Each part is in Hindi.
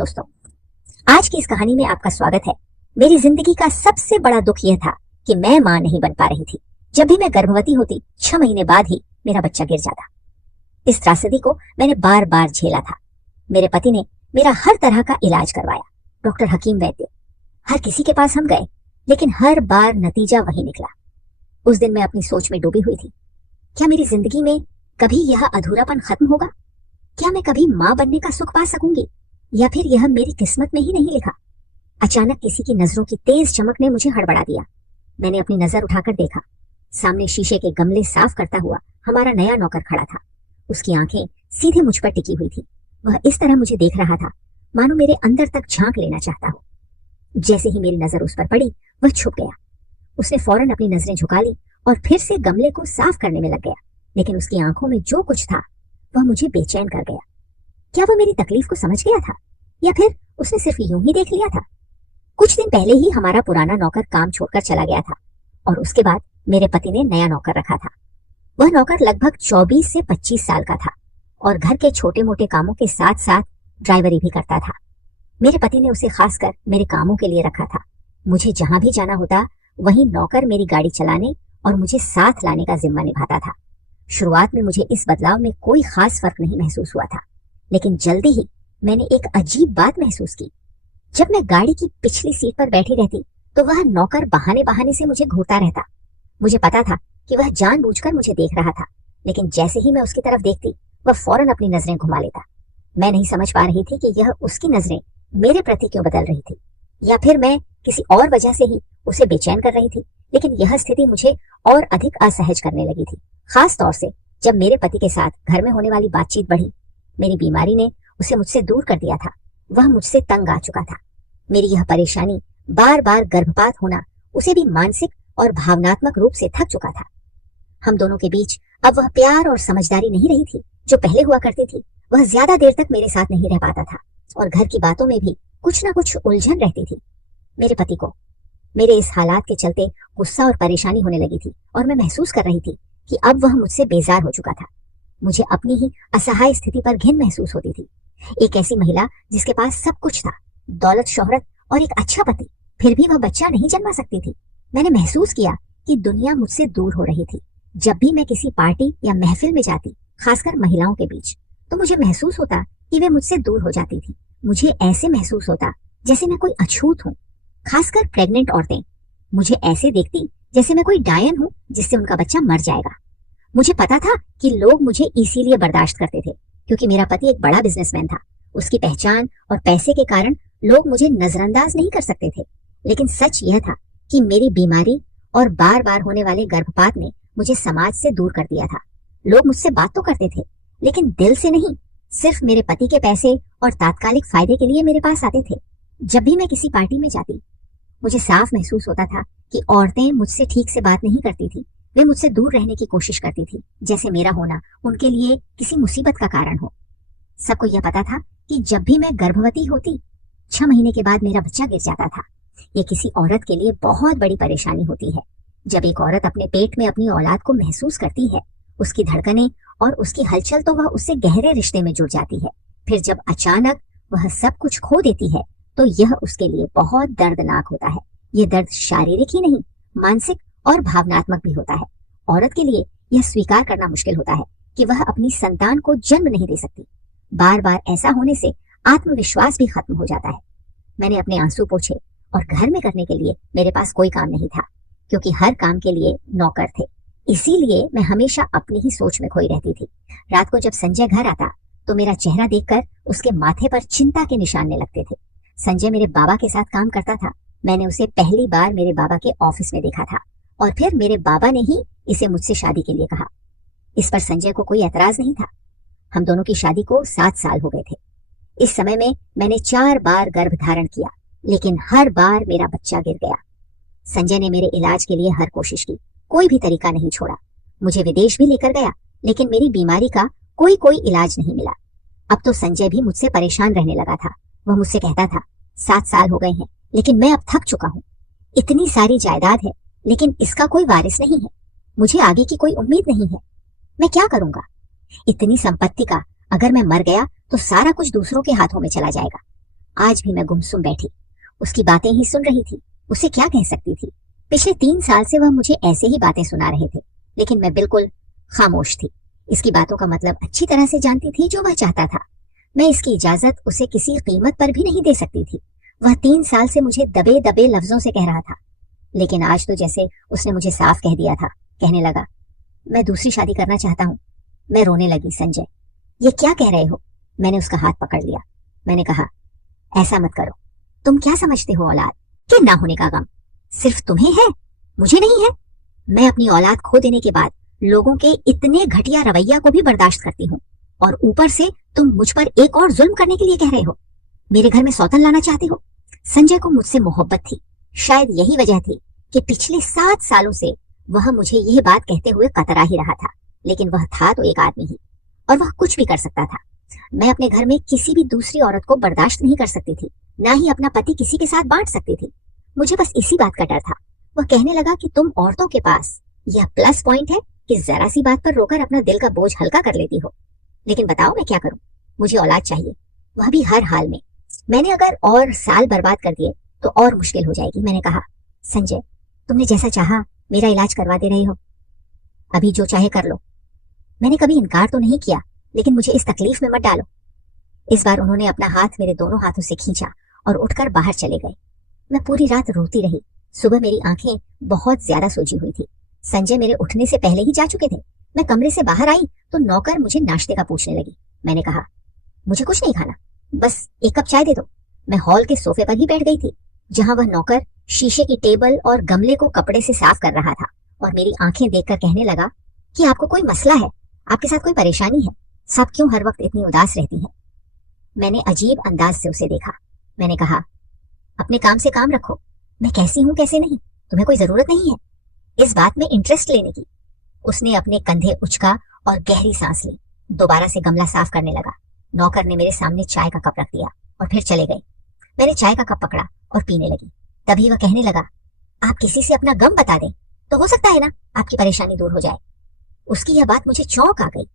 दोस्तों, आज की इस कहानी में आपका स्वागत है। मेरी जिंदगी का सबसे बड़ा दुख यह था कि मैं मां नहीं बन पा रही थी। जब भी मैं गर्भवती होती 6 महीने बाद ही मेरा बच्चा गिर जाता। इस त्रासदी को मैंने बार बार झेला था। मेरे पति ने मेरा हर तरह का इलाज करवाया, डॉक्टर हकीम वैद्य, हर किसी के पास हम गए, लेकिन हर बार नतीजा वही निकला। उस दिन मैं अपनी सोच में डूबी हुई थी। क्या मेरी जिंदगी में कभी यह अधूरापन खत्म होगा? क्या मैं कभी मां बनने का सुख पा सकूंगी, या फिर यह मेरी किस्मत में ही नहीं लिखा? अचानक किसी की नजरों की तेज चमक ने मुझे हड़बड़ा दिया। मैंने अपनी नजर उठाकर देखा। सामने शीशे के गमले साफ करता हुआ हमारा नया नौकर खड़ा था। उसकी आंखें सीधे मुझ पर टिकी हुई थी। वह इस तरह मुझे देख रहा था मानो मेरे अंदर तक झांक लेना चाहता हो। जैसे ही मेरी नजर उस पर पड़ी, वह छुप गया। उसने फौरन अपनी नजरें झुका ली और फिर से गमले को साफ करने में लग गया। लेकिन उसकी आंखों में जो कुछ था वह मुझे बेचैन कर गया। क्या वह मेरी तकलीफ को समझ गया था, या फिर उसने सिर्फ यूं ही देख लिया था? कुछ दिन पहले ही हमारा पुराना नौकर काम छोड़कर चला गया था और उसके बाद मेरे पति ने नया नौकर रखा था। वह नौकर लगभग 24 से 25 साल का था और घर के छोटे मोटे कामों के साथ साथ ड्राइवरी भी करता था। मेरे पति ने उसे खासकर मेरे कामों के लिए रखा था। मुझे जहां भी जाना होता वहीं नौकर मेरी गाड़ी चलाने और मुझे साथ लाने का जिम्मा निभाता था। शुरुआत में मुझे इस बदलाव में कोई खास फर्क नहीं महसूस हुआ था, लेकिन जल्दी ही मैंने एक अजीब बात महसूस की। जब मैं गाड़ी की पिछली सीट पर बैठी रहती तो वह नौकर बहाने बहाने से मुझे घूरता रहता। मुझे पता था कि वह जानबूझकर मुझे देख रहा था, लेकिन जैसे ही मैं उसकी तरफ देखती वह फौरन अपनी नजरें घुमा लेता। मैं नहीं समझ पा रही थी कि यह उसकी नजरें मेरे प्रति क्यों बदल रही थी, या फिर मैं किसी और वजह से ही उसे बेचैन कर रही थी। लेकिन यह स्थिति मुझे और अधिक असहज करने लगी थी, खास तौर से जब मेरे पति के साथ घर में होने वाली बातचीत बढ़ी। मेरी बीमारी ने उसे मुझसे दूर कर दिया था। वह मुझसे तंग आ चुका था। मेरी यह परेशानी, बार बार गर्भपात होना, उसे भी मानसिक और भावनात्मक रूप से थक चुका था। हम दोनों के बीच अब वह प्यार और समझदारी नहीं रही थी जो पहले हुआ करती थी। वह ज्यादा देर तक मेरे साथ नहीं रह पाता था और घर की बातों में भी कुछ न कुछ उलझन रहती थी। मेरे पति को मेरे इस हालात के चलते गुस्सा और परेशानी होने लगी थी और मैं महसूस कर रही थी कि अब वह मुझसे बेजार हो चुका था। मुझे अपनी ही असहाय स्थिति पर घिन महसूस होती थी। एक ऐसी महिला जिसके पास सब कुछ था, दौलत, शोहरत और एक अच्छा पति, फिर भी वह बच्चा नहीं जन्मा सकती थी। मैंने महसूस किया कि दुनिया मुझसे दूर हो रही थी। जब भी मैं किसी पार्टी या महफिल में जाती, खासकर महिलाओं के बीच, तो मुझे महसूस होता कि वे मुझसे दूर हो जाती थी। मुझे ऐसे महसूस होता जैसे मैं कोई अछूत हूँ। खासकर प्रेग्नेंट औरतें मुझे ऐसे देखती जैसे मैं कोई डायन हूँ जिससे उनका बच्चा मर जाएगा। मुझे पता था कि लोग मुझे इसीलिए बर्दाश्त करते थे क्योंकि मेरा पति एक बड़ा बिजनेसमैन था। उसकी पहचान और पैसे के कारण लोग मुझे नजरअंदाज नहीं कर सकते थे। लेकिन सच यह था कि मेरी बीमारी और बार बार होने वाले गर्भपात ने मुझे समाज से दूर कर दिया था। लोग मुझसे बात तो करते थे, लेकिन दिल से नहीं। सिर्फ मेरे पति के पैसे और तात्कालिक फायदे के लिए मेरे पास आते थे। जब भी मैं किसी पार्टी में जाती, मुझे साफ महसूस होता था कि औरतें मुझसे ठीक से बात नहीं करती थी। वे मुझसे दूर रहने की कोशिश करती थी, जैसे मेरा होना उनके लिए किसी मुसीबत का कारण हो। सबको यह पता था कि जब भी मैं गर्भवती होती, 6 महीने के बाद मेरा बच्चा गिर जाता था। ये किसी औरत के लिए बहुत बड़ी परेशानी होती है। जब एक औरत अपने पेट में अपनी औलाद को महसूस करती है, उसकी धड़कनें और उसकी हलचल, तो वह उससे गहरे रिश्ते में जुड़ जाती है। फिर जब अचानक वह सब कुछ खो देती है तो यह उसके लिए बहुत दर्दनाक होता है। यह दर्द शारीरिक ही नहीं, मानसिक और भावनात्मक भी होता है। औरत के लिए यह स्वीकार करना मुश्किल होता है कि वह अपनी संतान को जन्म नहीं दे सकती। बार बार ऐसा होने से आत्मविश्वास भी खत्म हो जाता है। मैंने अपने आंसू पोंछे और घर में करने के लिए मेरे पास कोई काम नहीं था, क्योंकि हर काम के लिए नौकर थे। इसीलिए मैं हमेशा अपनी ही सोच में खोई रहती थी। रात को जब संजय घर आता तो मेरा चेहरा देखकर उसके माथे पर चिंता के निशान लगते थे। संजय मेरे बाबा के साथ काम करता था। मैंने उसे पहली बार मेरे बाबा के ऑफिस में देखा था और फिर मेरे बाबा ने ही इसे मुझसे शादी के लिए कहा। इस पर संजय को कोई एतराज नहीं था। हम दोनों की शादी को 7 साल हो गए थे। इस समय में मैंने 4 बार गर्भ धारण किया, लेकिन हर बार मेरा बच्चा गिर गया। संजय ने मेरे इलाज के लिए हर कोशिश की, कोई भी तरीका नहीं छोड़ा। मुझे विदेश भी लेकर गया, लेकिन मेरी बीमारी का कोई इलाज नहीं मिला। अब तो संजय भी मुझसे परेशान रहने लगा था। वह मुझसे कहता था, 7 साल हो गए हैं, लेकिन मैं अब थक चुका हूँ। इतनी सारी जायदाद है, लेकिन इसका कोई वारिस नहीं है। मुझे आगे की कोई उम्मीद नहीं है। मैं क्या करूंगा? इतनी संपत्ति का अगर मैं मर गया तो सारा कुछ दूसरों के हाथों में चला जाएगा। आज भी मैं गुमसुम बैठी उसकी बातें ही सुन रही थी। उसे क्या कह सकती थी? पिछले 3 साल से वह मुझे ऐसे ही बातें सुना रहे थे, लेकिन मैं बिल्कुल खामोश थी। इसकी बातों का मतलब अच्छी तरह से जानती थी जो वह चाहता था। मैं इसकी इजाजत उसे किसी कीमत पर भी नहीं दे सकती थी। वह 3 साल से मुझे दबे दबे लफ्जों से कह रहा था, लेकिन आज तो जैसे उसने मुझे साफ कह दिया था। कहने लगा, मैं दूसरी शादी करना चाहता हूँ। मैं रोने लगी। संजय, ये क्या कह रहे हो? मैंने उसका हाथ पकड़ लिया। मैंने कहा, ऐसा मत करो। तुम क्या समझते हो औलाद के ना होने का गम सिर्फ तुम्हें है, मुझे नहीं है। मैं अपनी औलाद खो देने के बाद लोगों के इतने घटिया रवैया को भी बर्दाश्त करती हूँ, और ऊपर से तुम मुझ पर एक और जुल्म करने के लिए कह रहे हो। मेरे घर में सौतन लाना चाहते हो। संजय को मुझसे मोहब्बत थी। शायद यही वजह थी कि पिछले 7 सालों से वह मुझे यह बात कहते हुए कतरा ही रहा था। लेकिन वह था तो एक आदमी ही, और वह कुछ भी कर सकता था। मैं अपने घर में किसी भी दूसरी औरत को बर्दाश्त नहीं कर सकती थी, ना ही अपना पति किसी के साथ बांट सकती थी। मुझे बस इसी बात का डर था। वह कहने लगा कि तुम औरतों के पास यह प्लस पॉइंट है कि जरा सी बात पर रोकर अपना दिल का बोझ हल्का कर लेती हो। लेकिन बताओ मैं क्या करूं? मुझे औलाद चाहिए, वह भी हर हाल में। मैंने अगर और साल बर्बाद कर दिए तो और मुश्किल हो जाएगी। मैंने कहा, संजय, तुमने जैसा चाहा मेरा इलाज करवा दे रहे हो, अभी जो चाहे कर लो। मैंने कभी इनकार तो नहीं किया, लेकिन मुझे इस तकलीफ में मत डालो। इस बार उन्होंने अपना हाथ मेरे दोनों हाथों से खींचा और उठकर बाहर चले गए। मैं पूरी रात रोती रही। सुबह मेरी आंखें बहुत ज्यादा सूजी हुई थी। संजय मेरे उठने से पहले ही जा चुके थे। मैं कमरे से बाहर आई तो नौकर मुझे नाश्ते का पूछने लगी। मैंने कहा, मुझे कुछ नहीं खाना, बस एक कप चाय दे दो। मैं हॉल के सोफे पर ही बैठ गई थी, जहां वह नौकर शीशे की टेबल और गमले को कपड़े से साफ कर रहा था, और मेरी आंखें देखकर कहने लगा कि आपको कोई मसला है, आपके साथ कोई परेशानी है, सब क्यों हर वक्त इतनी उदास रहती हैं? मैंने अजीब अंदाज से उसे देखा। मैंने कहा, अपने काम से काम रखो, मैं कैसी हूं कैसे नहीं, तुम्हें कोई जरूरत नहीं है इस बात में इंटरेस्ट लेने की। उसने अपने कंधे उचका और गहरी सांस ली। दोबारा से गमला साफ करने लगा। नौकर ने मेरे सामने चाय का कप रख दिया और फिर चले गए। मैंने चाय का कप पकड़ा और पीने लगी। तभी वह कहने लगा, आप किसी से अपना गम बता दें तो हो सकता है ना आपकी परेशानी दूर हो जाए। उसकी यह बात मुझे चौंक आ गई।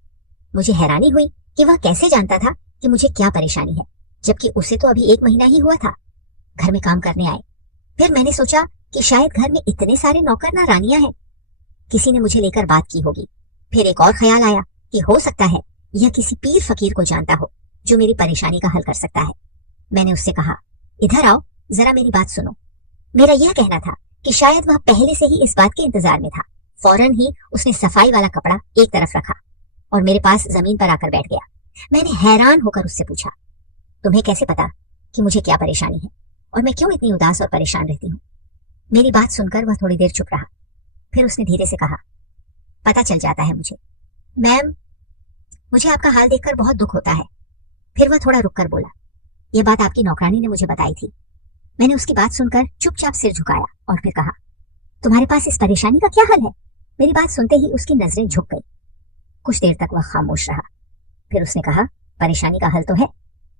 मुझे हैरानी हुई कि वह कैसे जानता था कि मुझे क्या परेशानी है, जबकि उसे तो अभी 1 महीना ही हुआ था। घर में काम करने आए। फिर मैंने सोचा कि शायद घर में इतने सारे नौकर ना रानियां हैं, किसी ने मुझे लेकर बात की होगी। फिर एक और ख्याल आया कि हो सकता है यह किसी पीर फकीर को जानता हो जो मेरी परेशानी का हल कर सकता है। मैंने उससे कहा, इधर आओ, जरा मेरी बात सुनो। मेरा यह कहना था कि शायद वह पहले से ही इस बात के इंतजार में था। फौरन ही उसने सफाई वाला कपड़ा एक तरफ रखा और मेरे पास जमीन पर आकर बैठ गया। मैंने हैरान होकर उससे पूछा, तुम्हें कैसे पता कि मुझे क्या परेशानी है और मैं क्यों इतनी उदास और परेशान रहती हूँ? मेरी बात सुनकर वह थोड़ी देर चुप रहा। फिर उसने धीरे से कहा, पता चल जाता है मुझे। मैम, मुझे आपका हाल देखकर बहुत दुख होता है। फिर वह थोड़ा रुककर बोला, यह बात आपकी नौकरानी ने मुझे बताई थी। मैंने उसकी बात सुनकर चुपचाप सिर झुकाया और फिर कहा, तुम्हारे पास इस परेशानी का क्या हल है? मेरी बात सुनते ही उसकी नजरें झुक गई। कुछ देर तक वह खामोश रहा। फिर उसने कहा, परेशानी का हल तो है,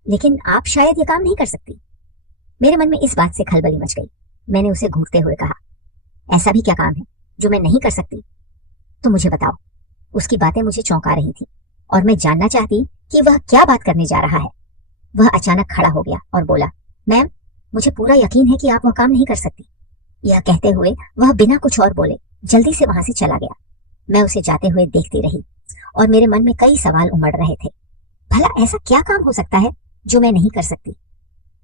लेकिन आप शायद ये काम नहीं कर सकती। मेरे मन में इस बात से खलबली मच गई। मैंने उसे घूरते हुए कहा, ऐसा भी क्या काम है जो मैं नहीं कर सकती? तो मुझे बताओ। उसकी बातें मुझे चौंका रही थी और मैं जानना चाहती कि वह क्या बात करने जा रहा है। वह अचानक खड़ा हो गया और बोला, मैम, मुझे पूरा यकीन है कि आप वह काम नहीं कर सकती। यह कहते हुए वह बिना कुछ और बोले जल्दी से वहां से चला गया। मैं उसे जाते हुए देखती रही और मेरे मन में कई सवाल उमड़ रहे थे। भला ऐसा क्या काम हो सकता है जो मैं नहीं कर सकती?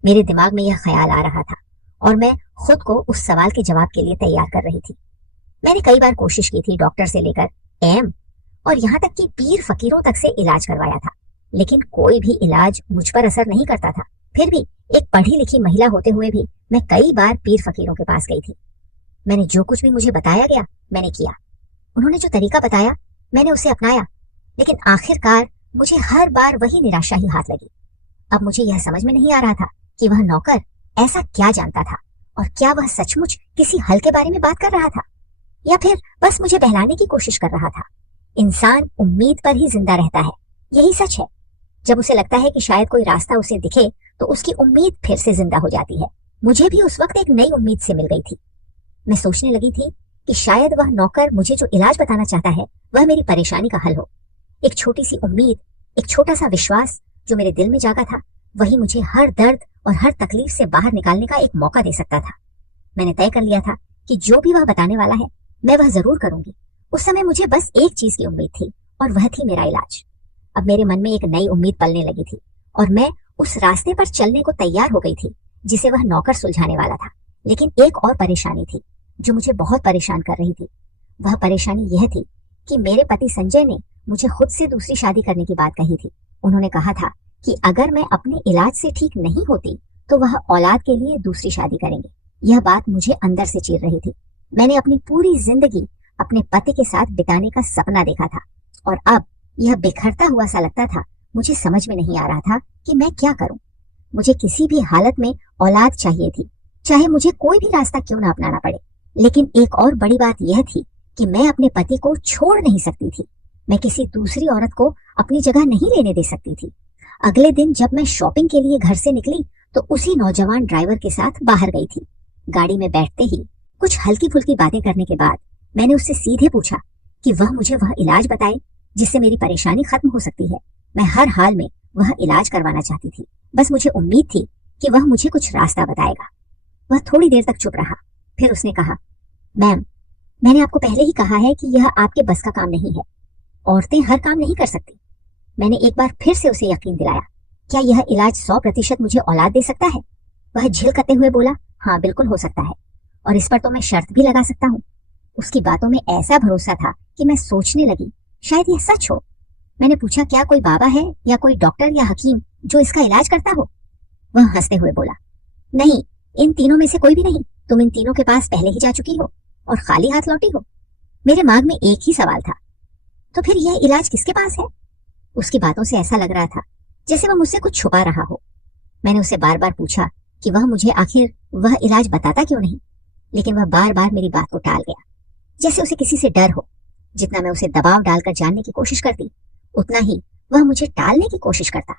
मेरे दिमाग में यह ख्याल आ रहा था और मैं खुद को उस सवाल के जवाब के लिए तैयार कर रही थी। मैंने कई बार कोशिश की थी, डॉक्टर से लेकर एम और यहाँ तक कि पीर फकीरों तक से इलाज करवाया था, लेकिन कोई भी इलाज मुझ पर असर नहीं करता था। फिर भी एक पढ़ी लिखी महिला होते हुए भी मैं कई बार पीर फकीरों के पास गई थी। मैंने जो कुछ भी मुझे बताया गया मैंने किया। उन्होंने जो तरीका बताया मैंने उसे अपनाया, लेकिन आखिरकार मुझे हर बार वही निराशा ही हाथ लगी। अब मुझे यह समझ में नहीं आ रहा था कि वह नौकर ऐसा क्या जानता था, और क्या वह सचमुच किसी हल के बारे में बात कर रहा था या फिर बस मुझे बहलाने की कोशिश कर रहा था। इंसान उम्मीद पर ही जिंदा रहता है, यही सच है। जब उसे लगता है कि शायद कोई रास्ता उसे दिखे तो उसकी उम्मीद फिर से जिंदा हो जाती है। मुझे भी उस वक्त एक नई उम्मीद से मिल गई थी। मैं सोचने लगी थी कि शायद वह नौकर मुझे जो इलाज बताना चाहता है वह मेरी परेशानी का हल हो। एक छोटी सी उम्मीद, एक छोटा सा विश्वास जो मेरे दिल में जागा था, वही मुझे हर दर्द और हर तकलीफ से बाहर निकालने का एक मौका दे सकता था। मैंने तय कर लिया था कि जो भी वह बताने वाला है मैं वह जरूर करूंगी। उस समय मुझे बस एक चीज की उम्मीद थी और वह थी मेरा इलाज। अब मेरे मन में एक नई उम्मीद पलने लगी थी और मैं उस रास्ते पर चलने को तैयार हो गई थी जिसे वह नौकर सुलझाने वाला था। लेकिन एक और परेशानी थी जो मुझे बहुत परेशान कर रही थी। वह परेशानी यह थी कि मेरे पति संजय ने मुझे खुद से दूसरी शादी करने की बात कही थी। उन्होंने कहा था कि अगर मैं अपने इलाज से ठीक नहीं होती तो वह औलाद के लिए दूसरी शादी करेंगे। यह बात मुझे अंदर से चीर रही थी। मैंने अपनी पूरी जिंदगी अपने पति के साथ बिताने का सपना देखा था और अब यह बिखरता हुआ सा लगता था। मुझे समझ में नहीं आ रहा था कि मैं क्या करूं। मुझे किसी भी हालत में औलाद चाहिए थी, चाहे मुझे कोई भी रास्ता क्यों ना अपनाना पड़े। लेकिन एक और बड़ी बात यह थी कि मैं अपने पति को छोड़ नहीं सकती थी। मैं किसी दूसरी औरत को अपनी जगह नहीं लेने दे सकती थी। अगले दिन जब मैं शॉपिंग के लिए घर से निकली तो उसी नौजवान ड्राइवर के साथ बाहर गई थी। गाड़ी में बैठते ही कुछ हल्की फुल्की बातें करने के बाद मैंने उससे सीधे पूछा कि वह मुझे वह इलाज बताए जिससे मेरी परेशानी खत्म हो सकती है। मैं हर हाल में वह इलाज करवाना चाहती थी। बस मुझे उम्मीद थी कि वह मुझे कुछ रास्ता बताएगा। वह थोड़ी देर तक चुप रहा, फिर उसने कहा, मैम, मैंने आपको पहले ही कहा है कि यह आपके बस का काम नहीं है। औरतें हर काम नहीं कर सकती। मैंने एक बार फिर से उसे यकीन दिलाया। क्या यह इलाज 100% मुझे औलाद दे सकता है? वह झिलकते हुए बोला, हाँ बिल्कुल हो सकता है, और इस पर तो मैं शर्त भी लगा सकता हूँ। उसकी बातों में ऐसा भरोसा था कि मैं सोचने लगी शायद यह सच हो। मैंने पूछा, क्या कोई बाबा है या कोई डॉक्टर या हकीम जो इसका इलाज करता हो? वह हंसते हुए बोला, नहीं, इन तीनों में से कोई भी नहीं। तुम इन तीनों के पास पहले ही जा चुकी हो और खाली हाथ लौटी हो। मेरे दिमाग में एक ही सवाल था, तो फिर यह इलाज किसके पास है? उसकी बातों से ऐसा लग रहा था जैसे वह मुझसे कुछ छुपा रहा हो। मैंने उसे बार बार पूछा कि वह मुझे आखिर वह इलाज बताता क्यों नहीं, लेकिन वह बार बार मेरी बात को टाल गया, जैसे उसे किसी से डर हो। जितना मैं उसे दबाव डालकर जानने की कोशिश करती, उतना ही वह मुझे टालने की कोशिश करता।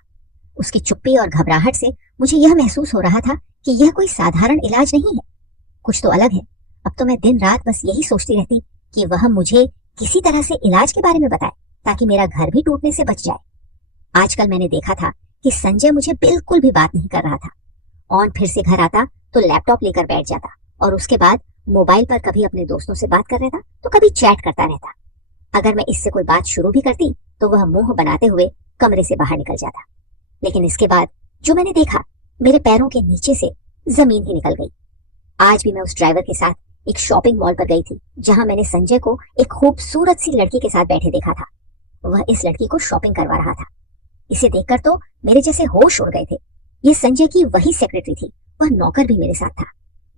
उसकी चुप्पी और घबराहट से मुझे यह महसूस हो रहा था कि यह कोई साधारण इलाज नहीं है, कुछ तो अलग है। अब तो मैं दिन रात बस यही सोचती रहती कि वह मुझे किसी तरह से इलाज के बारे में बताए ताकि मेरा घर भी टूटने से बच जाए। आजकल मैंने देखा था कि संजय मुझे बिल्कुल भी बात नहीं कर रहा था। ऑन फिर से घर आता तो लैपटॉप लेकर बैठ जाता और उसके बाद मोबाइल पर कभी अपने दोस्तों से बात कर रहा था तो कभी चैट करता रहता। अगर मैं इससे कोई बात शुरू भी करती तो वह मुंह बनाते हुए कमरे से बाहर निकल जाता। लेकिन इसके बाद जो मैंने देखा, मेरे पैरों के नीचे से जमीन ही निकल गई। आज भी मैं उस ड्राइवर के साथ एक शॉपिंग मॉल पर गई थी जहां मैंने संजय को एक खूबसूरत सी लड़की के साथ बैठे देखा था। वह इस लड़की को शॉपिंग करवा रहा था। इसे देखकर तो मेरे जैसे होश उड़ गए थे। ये संजय की वही सेक्रेटरी थी। वह नौकर भी मेरे साथ था।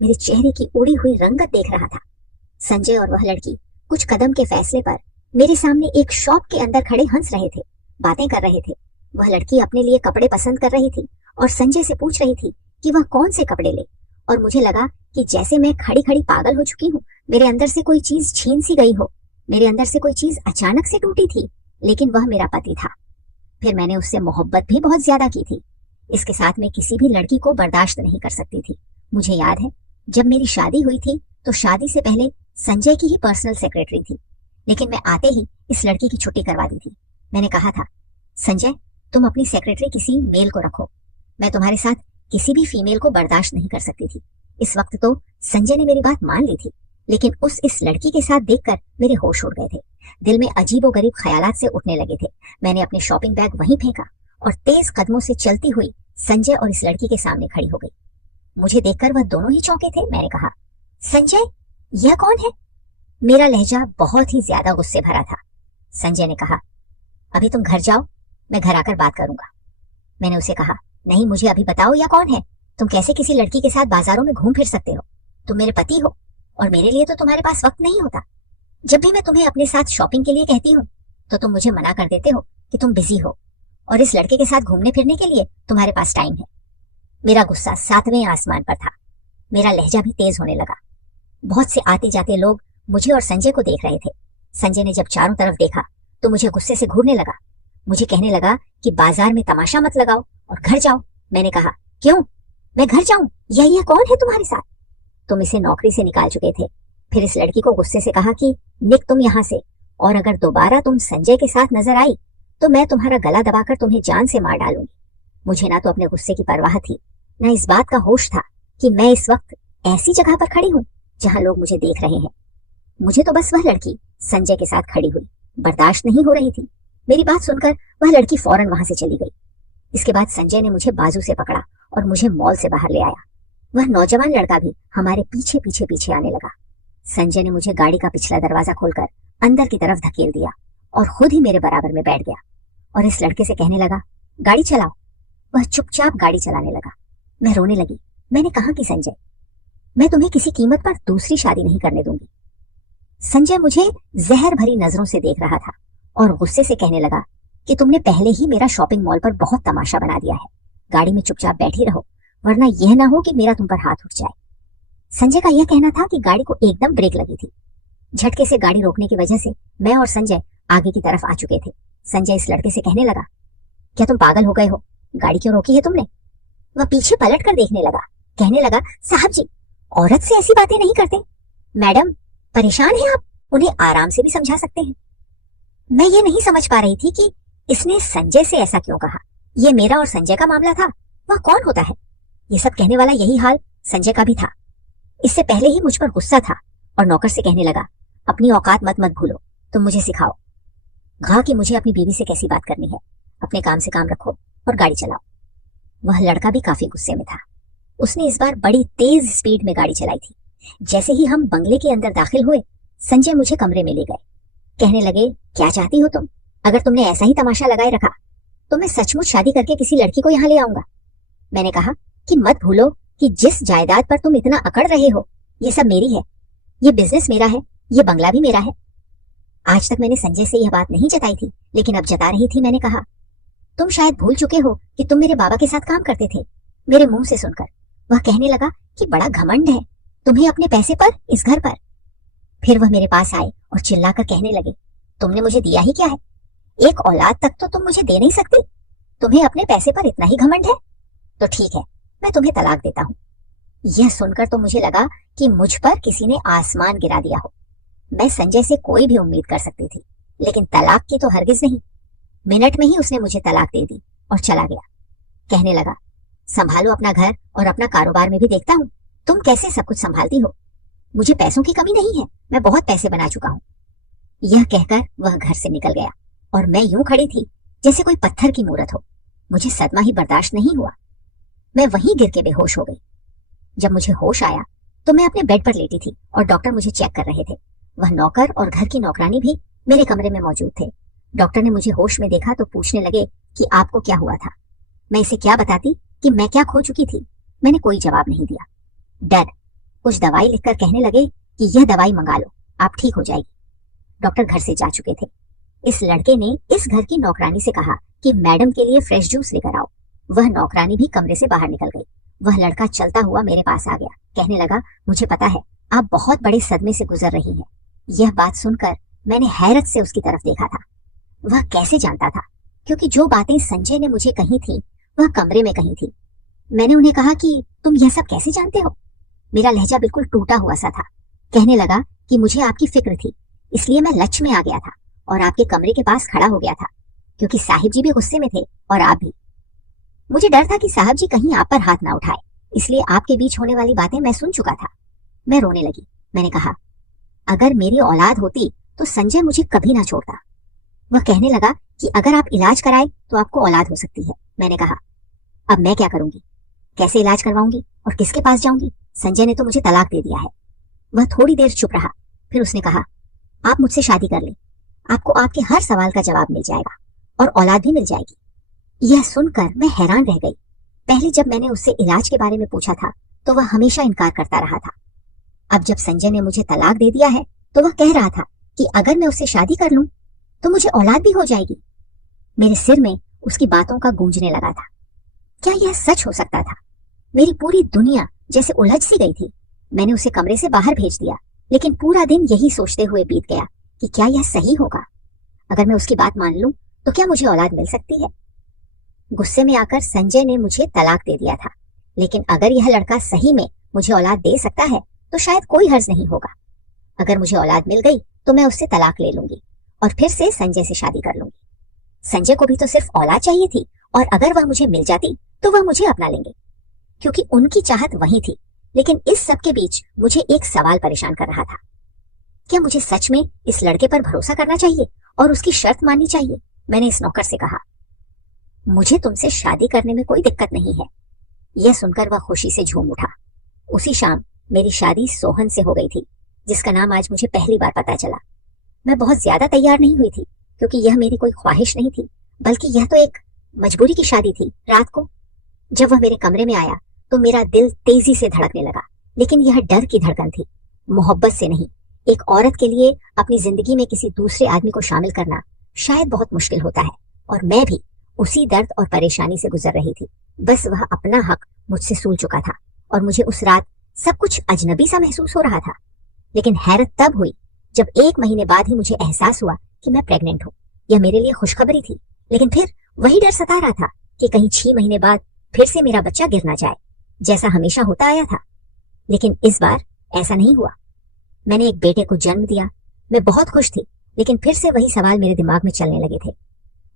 मेरे चेहरे की उड़ी हुई रंगत देख रहा था। संजय और वह लड़की कुछ कदम के फैसले पर मेरे सामने एक शॉप के अंदर खड़े हंस रहे थे, बातें कर रहे थे। वह लड़की अपने लिए कपड़े पसंद कर रही थी और संजय से पूछ रही थी कि वह कौन से कपड़े ले। और मुझे लगा कि जैसे मैं खड़ी खड़ी पागल हो चुकी हूँ, मेरे अंदर से कोई चीज छीन सी गई हो। मेरे अंदर से कोई चीज अचानक से टूटी थी, लेकिन वह मेरा पति था। फिर मैंने उससे मोहब्बत भी बहुत ज्यादा की थी। इसके साथ मैं किसी भी लड़की को बर्दाश्त नहीं कर सकती थी। मुझे याद है जब मेरी शादी हुई थी तो शादी से पहले संजय की ही पर्सनल सेक्रेटरी थी, लेकिन मैं आते ही इस लड़की की छुट्टी करवा दी थी। मैंने कहा था, संजय, तुम अपनी सेक्रेटरी किसी मेल को रखो। मैं तुम्हारे साथ किसी भी फीमेल को बर्दाश्त नहीं कर सकती थी। इस वक्त तो संजय ने मेरी बात मान ली थी, लेकिन इस लड़की के साथ देखकर मेरे होश उड़ गए थे। दिल में अजीबोगरीब ख्यालात से उठने लगे थे। मैंने अपने शॉपिंग बैग वहीं फेंका और तेज कदमों से चलती हुई संजय और इस लड़की के सामने खड़ी हो गई। मुझे देखकर वह दोनों ही चौंके थे। मैंने कहा, संजय, यह कौन है? मेरा लहजा बहुत ही ज्यादा गुस्से भरा था। संजय ने कहा, अभी तुम घर जाओ, मैं घर आकर बात करूंगा। मैंने उसे कहा, नहीं, मुझे अभी बताओ यह कौन है? तुम कैसे किसी लड़की के साथ बाजारों में घूम फिर सकते हो? तुम मेरे पति हो और मेरे लिए तो तुम्हारे पास वक्त नहीं होता। जब भी मैं तुम्हें अपने साथ शॉपिंग के लिए कहती हूँ तो तुम मुझे मना कर देते हो कि तुम बिजी हो, और इस लड़के के साथ घूमने फिरने के लिए तुम्हारे पास टाइम है। मेरा गुस्सा 7वें आसमान पर था। मेरा लहजा भी तेज होने लगा। बहुत से आते जाते लोग मुझे और संजय को देख रहे थे। संजय ने जब चारों तरफ देखा तो मुझे गुस्से से घूरने लगा। मुझे कहने लगा कि बाजार में तमाशा मत लगाओ और घर जाओ। मैंने कहा, क्यों? मैं घर जाऊं? यह कौन है तुम्हारे साथ? तुम इसे नौकरी से निकाल चुके थे। फिर इस लड़की को गुस्से से कहा कि निक तुम यहाँ से, और अगर दोबारा तुम संजय के साथ नजर आई तो मैं तुम्हारा गला दबाकर तुम्हें जान से मार डालूंगी। मुझे ना तो अपने गुस्से की परवाह थी, ना इस बात का होश था कि मैं इस वक्त ऐसी जगह पर खड़ी हूँ जहां लोग मुझे देख रहे हैं। मुझे तो बस वह लड़की संजय के साथ खड़ी हुई बर्दाश्त नहीं हो रही थी। मेरी बात सुनकर वह लड़की फौरन वहां से चली गई। इसके बाद संजय ने मुझे बाजू से पकड़ा और मुझे मॉल से बाहर ले आया। वह नौजवान लड़का भी हमारे पीछे पीछे पीछे आने लगा। संजय ने मुझे गाड़ी का पिछला दरवाजा खोलकर अंदर की तरफ धकेल दिया और खुद ही मेरे बराबर में बैठ गया और इस लड़के से कहने लगा, गाड़ी चलाओ। वह चुपचाप गाड़ी चलाने लगा। मैं रोने लगी। मैंने कहा कि संजय, मैं तुम्हें किसी कीमत पर दूसरी शादी नहीं करने दूंगी। संजय मुझे जहर भरी नजरों से देख रहा था और गुस्से से कहने लगा कि तुमने पहले ही मेरा शॉपिंग मॉल पर बहुत तमाशा बना दिया है। गाड़ी में चुपचाप बैठी रहो, वरना यह ना हो कि मेरा तुम पर हाथ उठ जाए। संजय का यह कहना था कि गाड़ी को एकदम ब्रेक लगी थी। झटके से गाड़ी रोकने की वजह से मैं और संजय आगे की तरफ आ चुके थे। संजय इस लड़के से कहने लगा, क्या तुम पागल हो गए हो? गाड़ी क्यों रोकी है तुमने? वह पीछे पलट कर देखने लगा। कहने लगा, साहब जी, औरत से ऐसी बातें नहीं करते। मैडम, परेशान हैं आप, उन्हें आराम से भी समझा सकते हैं। मैं ये नहीं समझ पा रही थी कि इसने संजय से ऐसा क्यों कहा। ये मेरा और संजय का मामला था, वह कौन होता है? ये सब कहने वाला यही हाल संजय का भी था। इससे पहले ही मुझ पर गुस्सा था और नौकर से कहने लगा, अपनी औकात मत भूलो, तुम मुझे सिखाओ। कहा कि मुझे अपनी बीवी से कैसी बात करनी है। अपने काम से काम रखो और गाड़ी चलाओ। वह लड़का भी काफी गुस्से में था। उसने इस बार बड़ी तेज स्पीड में गाड़ी चलाई थी। जैसे ही हम बंगले के अंदर दाखिल हुए, संजय मुझे कमरे में ले गए। कहने लगे, क्या चाहती हो तुम? अगर तुमने ऐसा ही तमाशा लगाए रखा तो मैं सचमुच शादी करके किसी लड़की को यहाँ ले आऊंगा। मैंने कहा कि मत भूलो कि जिस जायदाद पर तुम इतना अकड़ रहे हो, ये सब मेरी है। ये बिजनेस मेरा है, ये बंगला भी मेरा है। आज तक मैंने संजय से यह बात नहीं जताई थी, लेकिन अब जता रही थी। मैंने कहा, तुम शायद भूल चुके हो कि तुम मेरे बाबा के साथ काम करते थे। मेरे मुंह से सुनकर वह कहने लगा कि बड़ा घमंड है तुम्हें अपने पैसे पर, इस घर पर। फिर वह मेरे पास आए और चिल्लाकर कहने लगे, तुमने मुझे दिया ही क्या है? एक औलाद तक तो तुम मुझे दे नहीं सकती। तुम्हें अपने पैसे पर इतना ही घमंड है? तो ठीक है, मैं तुम्हें तलाक देता हूँ। यह सुनकर तो मुझे लगा कि मुझ पर किसी ने आसमान गिरा दिया हो। मैं संजय से कोई भी उम्मीद कर सकती थी, लेकिन तलाक की तो हरगिज नहीं। मिनट में ही उसने मुझे तलाक दे दी और चला गया। कहने लगा, संभालो अपना घर और अपना कारोबार में भी देखता हूँ तुम कैसे सब कुछ संभालती हो। मुझे पैसों की कमी नहीं है, मैं बहुत पैसे बना चुका हूँ। यह कहकर वह घर से निकल गया और मैं यूं खड़ी थी जैसे कोई पत्थर की मूरत हो। मुझे सदमा ही बर्दाश्त नहीं हुआ। मैं वहीं गिर के बेहोश हो गई। जब मुझे होश आया तो मैं अपने बेड पर लेटी थी और डॉक्टर मुझे चेक कर रहे थे। वह नौकर और घर की नौकरानी भी मेरे कमरे में मौजूद थे। डॉक्टर ने मुझे होश में देखा तो पूछने लगे कि आपको क्या हुआ था। मैं इसे क्या बताती कि मैं क्या खो चुकी थी। मैंने कोई जवाब नहीं दिया। डैड कुछ दवाई लिखकर कहने लगे कि यह दवाई मंगा लो, आप ठीक हो जाएगी। डॉक्टर घर से जा चुके थे। इस लड़के ने इस घर की नौकरानी से कहा कि मैडम के लिए फ्रेश जूस लेकर आओ। वह नौकरानी भी कमरे से बाहर निकल गई। वह लड़का चलता हुआ मेरे पास आ गया। कहने लगा, मुझे पता है आप बहुत बड़े सदमे से गुजर रही हैं। यह बात सुनकर मैंने हैरत से उसकी तरफ देखा था। वह कैसे जानता था? क्योंकि जो बातें संजय ने मुझे कही थी वह कमरे में कही थी। मैंने उन्हें कहा कि तुम यह सब कैसे जानते हो? मेरा लहजा बिल्कुल टूटा हुआ सा था। कहने लगा कि मुझे आपकी फिक्र थी, इसलिए मैं लच में आ गया था और आपके कमरे के पास खड़ा हो गया था, क्योंकि साहिब जी भी गुस्से में थे और आप भी। मुझे डर था कि साहब जी कहीं आप पर हाथ ना उठाए, इसलिए आपके बीच होने वाली बातें मैं सुन चुका था। मैं रोने लगी। मैंने कहा, अगर मेरी औलाद होती तो संजय मुझे कभी ना छोड़ता। वह कहने लगा कि अगर आप इलाज कराए तो आपको औलाद हो सकती है। मैंने कहा, अब मैं क्या करूंगी? कैसे इलाज करवाऊंगी और किसके पास जाऊंगी? संजय ने तो मुझे तलाक दे दिया है। वह थोड़ी देर चुप रहा, फिर उसने कहा, आप मुझसे शादी कर लें, आपको आपके हर सवाल का जवाब मिल जाएगा और औलाद भी मिल जाएगी। यह सुनकर मैं हैरान रह गई। पहले जब मैंने उससे इलाज के बारे में पूछा था तो वह हमेशा इनकार करता रहा था। अब जब संजय ने मुझे तलाक दे दिया है तो वह कह रहा था कि अगर मैं उससे शादी कर लूं तो मुझे औलाद भी हो जाएगी। मेरे सिर में उसकी बातों का गूंजने लगा था। क्या यह सच हो सकता था? मेरी पूरी दुनिया जैसे उलझ सी गई थी। मैंने उसे कमरे से बाहर भेज दिया, लेकिन पूरा दिन यही सोचते हुए बीत गया कि क्या यह सही होगा? अगर मैं उसकी बात मान लूं तो क्या मुझे औलाद मिल सकती है? गुस्से में आकर संजय ने मुझे तलाक दे दिया था, लेकिन अगर यह लड़का सही में मुझे औलाद दे सकता है तो शायद कोई हर्ज नहीं होगा। अगर मुझे औलाद मिल गई तो मैं उससे तलाक ले लूंगी और फिर से संजय से शादी कर लूंगी। संजय को भी तो सिर्फ औलाद चाहिए थी और अगर वह मुझे मिल जाती तो वह मुझे अपना लेंगे, क्योंकि उनकी चाहत वही थी। लेकिन इस सब के बीच मुझे एक सवाल परेशान कर रहा था। क्या मुझे सच में इस लड़के पर भरोसा करना चाहिए और उसकी शर्त माननी चाहिए? मैंने इस नौकर से कहा, मुझे तुमसे शादी करने में कोई दिक्कत नहीं है। यह सुनकर वह खुशी से झूम उठा। उसी शाम मेरी शादी सोहन से हो गई थी, जिसका नाम आज मुझे पहली बार पता चला। मैं बहुत ज्यादा तैयार नहीं हुई थी, क्योंकि यह मेरी कोई ख्वाहिश नहीं थी, बल्कि यह तो एक मजबूरी की शादी थी। रात को जब वह मेरे कमरे में आया तो मेरा दिल तेजी से धड़कने लगा, लेकिन यह डर की धड़कन थी, मोहब्बत से नहीं। एक औरत के लिए अपनी जिंदगी में किसी दूसरे आदमी को शामिल करना शायद बहुत मुश्किल होता है, और मैं भी उसी दर्द और परेशानी से गुजर रही थी। बस वह अपना हक मुझसे सूल चुका था और मुझे उस रात सब कुछ अजनबी सा महसूस हो रहा था। लेकिन हैरत तब हुई जब 1 महीने बाद ही मुझे एहसास हुआ कि मैं प्रेग्नेंट हूँ। यह मेरे लिए खुशखबरी थी, लेकिन फिर वही डर सता रहा था कि कहीं 6 महीने बाद फिर से मेरा बच्चा गिर ना जाए, जैसा हमेशा होता आया था। लेकिन इस बार ऐसा नहीं हुआ। मैंने एक बेटे को जन्म दिया। मैं बहुत खुश थी, लेकिन फिर से वही सवाल मेरे दिमाग में चलने लगे थे।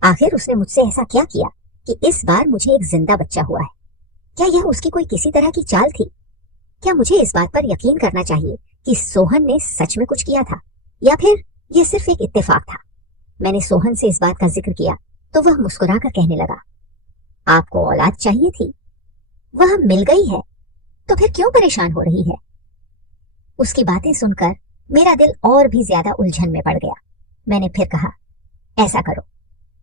आखिर उसने मुझसे ऐसा क्या किया कि इस बार मुझे एक जिंदा बच्चा हुआ है? क्या यह उसकी कोई किसी तरह की चाल थी? क्या मुझे इस बात पर यकीन करना चाहिए कि सोहन ने सच में कुछ किया था, या फिर यह सिर्फ एक इत्तेफाक था? मैंने सोहन से इस बात का जिक्र किया तो वह मुस्कुराकर कहने लगा, आपको औलाद चाहिए थी, वह मिल गई है, तो फिर क्यों परेशान हो रही है? उसकी बातें सुनकर मेरा दिल और भी ज्यादा उलझन में पड़ गया। मैंने फिर कहा, ऐसा करो,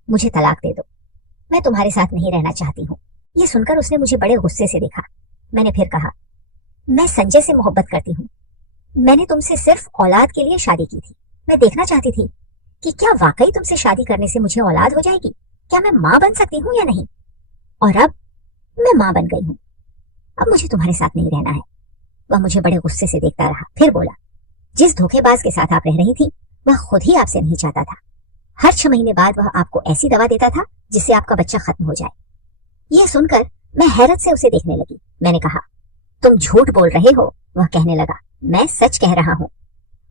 मुझे तलाक दे दो, मैं तुम्हारे साथ नहीं रहना चाहती हूँ। यह सुनकर उसने मुझे बड़े गुस्से से देखा। मैंने फिर कहा, मैं संजय से मोहब्बत करती हूँ। मैंने तुमसे सिर्फ औलाद के लिए शादी की थी। मैं देखना चाहती थी कि क्या वाकई तुमसे शादी करने से मुझे औलाद हो जाएगी, क्या मैं माँ बन सकती हूँ या नहीं। और अब मैं माँ बन गई हूँ, अब मुझे तुम्हारे साथ नहीं रहना है। वह मुझे बड़े गुस्से से देखता रहा, फिर बोला, जिस धोखेबाज के साथ आप रह रही थी वह खुद ही आपसे नहीं चाहता था। हर 6 महीने बाद वह आपको ऐसी दवा देता था जिससे आपका बच्चा खत्म हो जाए। यह सुनकर मैं हैरत से उसे देखने लगी। मैंने कहा, तुम झूठ बोल रहे हो। वह कहने लगा, मैं सच कह रहा हूँ।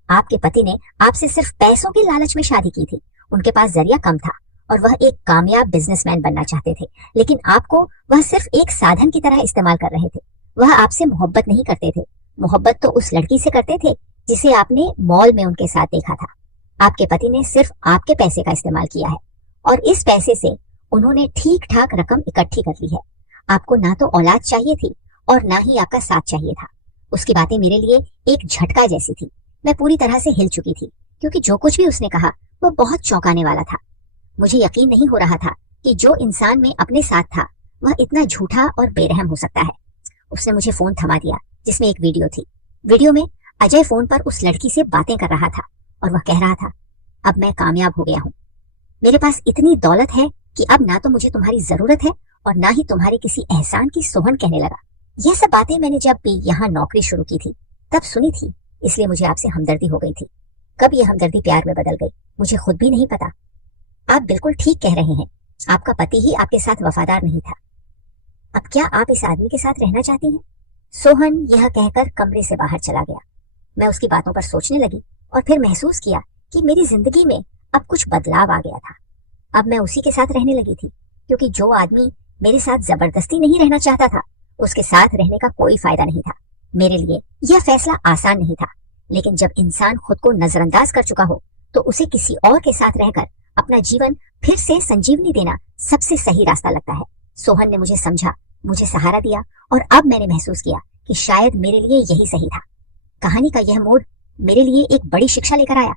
आपके पति ने आपसे सिर्फ पैसों के लालच में शादी की थी। उनके पास जरिया कम था और वह एक कामयाब बिजनेसमैन बनना चाहते थे, लेकिन आपको वह सिर्फ एक साधन की तरह इस्तेमाल कर रहे थे। वह आपसे मोहब्बत नहीं करते थे। मोहब्बत तो उस लड़की से करते थे जिसे आपने मॉल में उनके साथ देखा था। आपके पति ने सिर्फ आपके पैसे का इस्तेमाल किया है और इस पैसे से उन्होंने ठीक ठाक रकम इकट्ठी कर ली है। आपको ना तो औलाद चाहिए थी और ना ही आपका साथ चाहिए था। उसकी बातें मेरे लिए एक झटका जैसी थी। मैं पूरी तरह से हिल चुकी थी, क्योंकि जो कुछ भी उसने कहा वो बहुत चौंकाने वाला था। मुझे यकीन नहीं हो रहा था कि जो इंसान में अपने साथ था वह इतना झूठा और बेरहम हो सकता है। उसने मुझे फोन थमा दिया जिसमें एक वीडियो थी। वीडियो में अजय फोन पर उस लड़की से बातें कर रहा था और वह कह रहा था, अब मैं कामयाब हो गया हूँ। मेरे पास इतनी दौलत है कि अब ना तो मुझे तुम्हारी जरूरत है और ना ही तुम्हारे किसी एहसान की। सोहन कहने लगा, यह सब बातें मैंने जब भी यहाँ नौकरी शुरू की थी तब सुनी थी, इसलिए मुझे आपसे हमदर्दी हो गई थी। कब यह हमदर्दी प्यार में बदल गई मुझे खुद भी नहीं पता। आप बिल्कुल ठीक कह रहे हैं, आपका पति ही आपके साथ वफादार नहीं था। अब क्या आप इस आदमी के साथ रहना चाहती हैं? सोहन यह कहकर कमरे से बाहर चला गया। मैं उसकी बातों पर सोचने लगी और फिर महसूस किया कि मेरी जिंदगी में अब कुछ बदलाव आ गया था। अब मैं उसी के साथ रहने लगी थी, क्योंकि जो आदमी मेरे साथ जबरदस्ती नहीं रहना चाहता था उसके साथ रहने का कोई फायदा नहीं था। मेरे लिए यह फैसला आसान नहीं था, लेकिन जब इंसान खुद को नजरअंदाज कर चुका हो तो उसे किसी और के साथ रहकर अपना जीवन फिर से संजीवनी देना सबसे सही रास्ता लगता है। सोहन ने मुझे समझा, मुझे सहारा दिया और अब मैंने महसूस किया कि शायद मेरे लिए यही सही था। कहानी का यह मोड़ मेरे लिए एक बड़ी शिक्षा लेकर आया।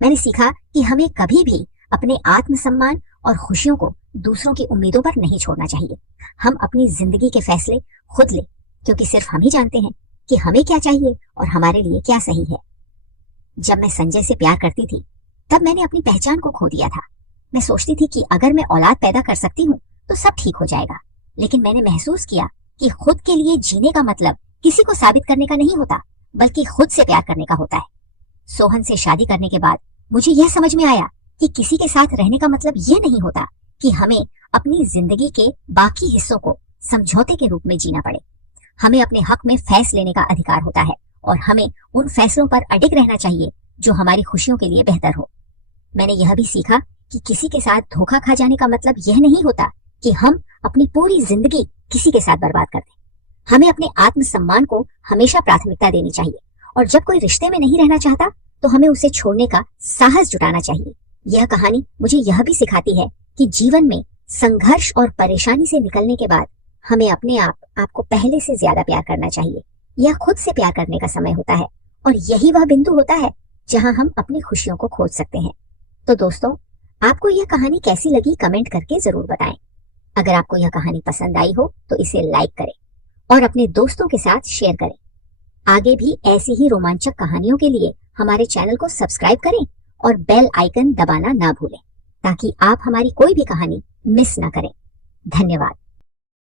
मैंने सीखा कि हमें कभी भी अपने आत्मसम्मान और खुशियों को दूसरों की उम्मीदों पर नहीं छोड़ना चाहिए। हम अपनी जिंदगी के फैसले खुद लें, क्योंकि सिर्फ हम ही जानते हैं कि हमें क्या चाहिए और हमारे लिए क्या सही है। जब मैं संजय से प्यार करती थी तब मैंने अपनी पहचान को खो दिया था। मैं सोचती थी कि अगर मैं औलाद पैदा कर सकती हूँ तो सब ठीक हो जाएगा, लेकिन मैंने महसूस किया कि खुद के लिए जीने का मतलब किसी को साबित करने का नहीं होता, बल्कि खुद से प्यार करने का होता है। सोहन से शादी करने के बाद मुझे यह समझ में आया कि किसी के साथ रहने का मतलब यह नहीं होता कि हमें अपनी जिंदगी के बाकी हिस्सों को समझौते के रूप में जीना पड़े। हमें अपने हक में फैसले लेने का अधिकार होता है और हमें उन फैसलों पर अडिग रहना चाहिए जो हमारी खुशियों के लिए बेहतर हो। मैंने यह भी सीखा कि किसी के साथ धोखा खा जाने का मतलब यह नहीं होता कि हम अपनी पूरी जिंदगी किसी के साथ बर्बाद कर दें। हमें अपने आत्मसम्मान को हमेशा प्राथमिकता देनी चाहिए और जब कोई रिश्ते में नहीं रहना चाहता तो हमें उसे छोड़ने का साहस जुटाना चाहिए। यह कहानी मुझे यह भी सिखाती है कि जीवन में संघर्ष और परेशानी से निकलने के बाद हमें अपने आपको पहले से ज्यादा प्यार करना चाहिए। यह खुद से प्यार करने का समय होता है और यही वह बिंदु होता है जहां हम अपनी खुशियों को खोज सकते हैं। तो दोस्तों, आपको यह कहानी कैसी लगी कमेंट करके जरूर बताएं। अगर आपको यह कहानी पसंद आई हो तो इसे लाइक करें और अपने दोस्तों के साथ शेयर करें। आगे भी ऐसी ही रोमांचक कहानियों के लिए हमारे चैनल को सब्सक्राइब करें और बेल आइकन दबाना ना भूलें ताकि आप हमारी कोई भी कहानी मिस ना करें। धन्यवाद।